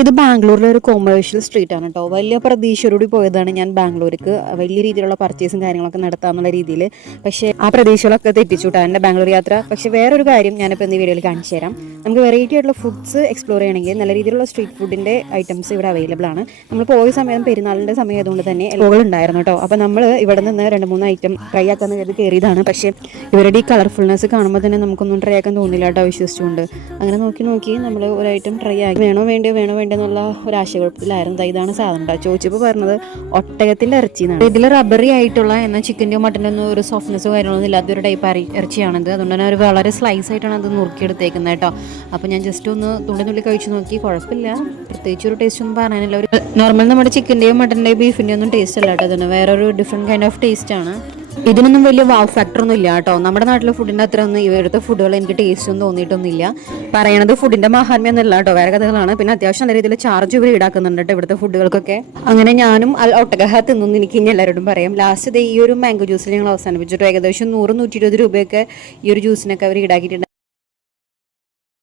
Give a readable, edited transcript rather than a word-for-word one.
ഇത് ബാംഗ്ലൂരിലെ ഒരു കൊമേഴ്ഷ്യൽ സ്ട്രീറ്റ് ആണ് കേട്ടോ. വലിയ പ്രതീക്ഷയോടുകൂടി പോയതാണ് ഞാൻ ബാംഗ്ലൂർക്ക്, വലിയ രീതിയിലുള്ള പർച്ചേസും കാര്യങ്ങളൊക്കെ നടത്താമെന്നുള്ള രീതിയിൽ. പക്ഷേ ആ പ്രതീക്ഷകളൊക്കെ തെറ്റിച്ചു കേട്ടോ എൻ്റെ ബാംഗ്ലൂർ യാത്ര. പക്ഷേ വേറൊരു കാര്യം ഞാനിപ്പോൾ ഇന്ന് വീഡിയോയിൽ കാണിച്ചു തരാം. നമുക്ക് വെറൈറ്റി ആയിട്ടുള്ള ഫുഡ്സ് എക്സ്പ്ലോർ ചെയ്യണമെങ്കിൽ നല്ല രീതിയിലുള്ള സ്ട്രീറ്റ് ഫുഡിൻ്റെ ഐറ്റംസ് ഇവിടെ അവൈലബിൾ ആണ്. നമ്മൾ പോയ സമയം പെരുന്നാളിൻ്റെ സമയം ആയതുകൊണ്ട് തന്നെ ഉണ്ടായിരുന്നു കേട്ടോ. അപ്പോൾ നമ്മൾ ഇവിടെ നിന്ന് 2-3 ഐറ്റം ട്രൈ ആക്കാമെന്ന് കരുതി കയറിയതാണ്. പക്ഷേ ഇവരുടെ ഈ കളർഫുൾനെസ് കാണുമ്പോൾ തന്നെ നമുക്കൊന്നും ട്രൈ ആക്കാൻ തോന്നില്ല കേട്ടോ, വിശ്വസിച്ചുകൊണ്ട്. അങ്ങനെ നോക്കി നമ്മൾ ഒരു ഐറ്റം ട്രൈ ആക്കി വേണോ വേണ്ടോ എന്നുള്ള ഒരു ആശയക്കുഴപ്പത്തിലായിരുന്നു. ഇതാണ് സാധനം കേട്ടോ. ചോദിച്ചപ്പോൾ പറഞ്ഞത് ഒട്ടകത്തിൻ്റെ ഇറച്ചി എന്നാണ്. ഇതിൽ റബ്ബറി ആയിട്ടുള്ള എന്നാൽ ചിക്കൻ്റെയോ മട്ടൻ്റെയോ ഒരു സോഫ്റ്റ്നെസ്സോ കാര്യങ്ങളൊന്നും ഇല്ലാത്തൊരു ടൈപ്പ് ഇറച്ചിയാണിത്. അതുകൊണ്ട് തന്നെ ഒരു വളരെ സ്ലൈസ് ആയിട്ടാണ് അത് നുറുക്കിയെടുത്തേക്കുന്നത് കേട്ടോ. അപ്പോൾ ഞാൻ ജസ്റ്റ് ഒന്ന് തുള്ളി കഴിച്ച് നോക്കി, കുഴപ്പമില്ല, പ്രത്യേകിച്ച് ഒരു ടേസ്റ്റ് ഒന്നും പറയാനില്ല. ഒരു നോർമൽ നമ്മുടെ ചിക്കൻ്റെയോ മട്ടൻ്റെയോ ബീഫിൻ്റെയോ ഒന്നും ടേസ്റ്റ് അല്ല കേട്ടോ. അതിന് വേറൊരു ഡിഫറെൻറ്റ് കൈൻഡ് ഓഫ് ടേസ്റ്റ് ആണ്. ഇതിനൊന്നും വലിയ വാവ് ഫാക്ടർ ഒന്നും ഇല്ല കേട്ടോ. നമ്മുടെ നാട്ടിലെ ഫുഡിൻ്റെ അത്ര ഒന്നും ഇവിടുത്തെ ഫുഡുകൾ എനിക്ക് ടേസ്റ്റ് ഒന്നും തോന്നിയിട്ടൊന്നുമില്ല. പറയണത് ഫുഡിൻ്റെ മഹാത്മ്യം എന്നല്ല കേട്ടോ, വേറെ കഥകളാണ്. പിന്നെ അത്യാവശ്യം നല്ല രീതിയിൽ ചാർജ് ഇവർ ഈടാക്കുന്നുണ്ട് കേട്ടോ ഇവിടുത്തെ ഫുഡുകൾക്കൊക്കെ. അങ്ങനെ ഞാനും ഒട്ടകഹ തിന്നുന്നു എനിക്ക് ഇനി എല്ലാവരോടും പറയാം. ലാസ്റ്റ് ഈ ഒരു മാംഗോ ജ്യൂസിൽ ഞങ്ങൾ അവസാനിപ്പിച്ചിട്ടോ. ഏകദേശം 100-120 രൂപയൊക്കെ ഈ ഒരു ജ്യൂസിനൊക്കെ അവർ ഈടാക്കിയിട്ടുണ്ട്.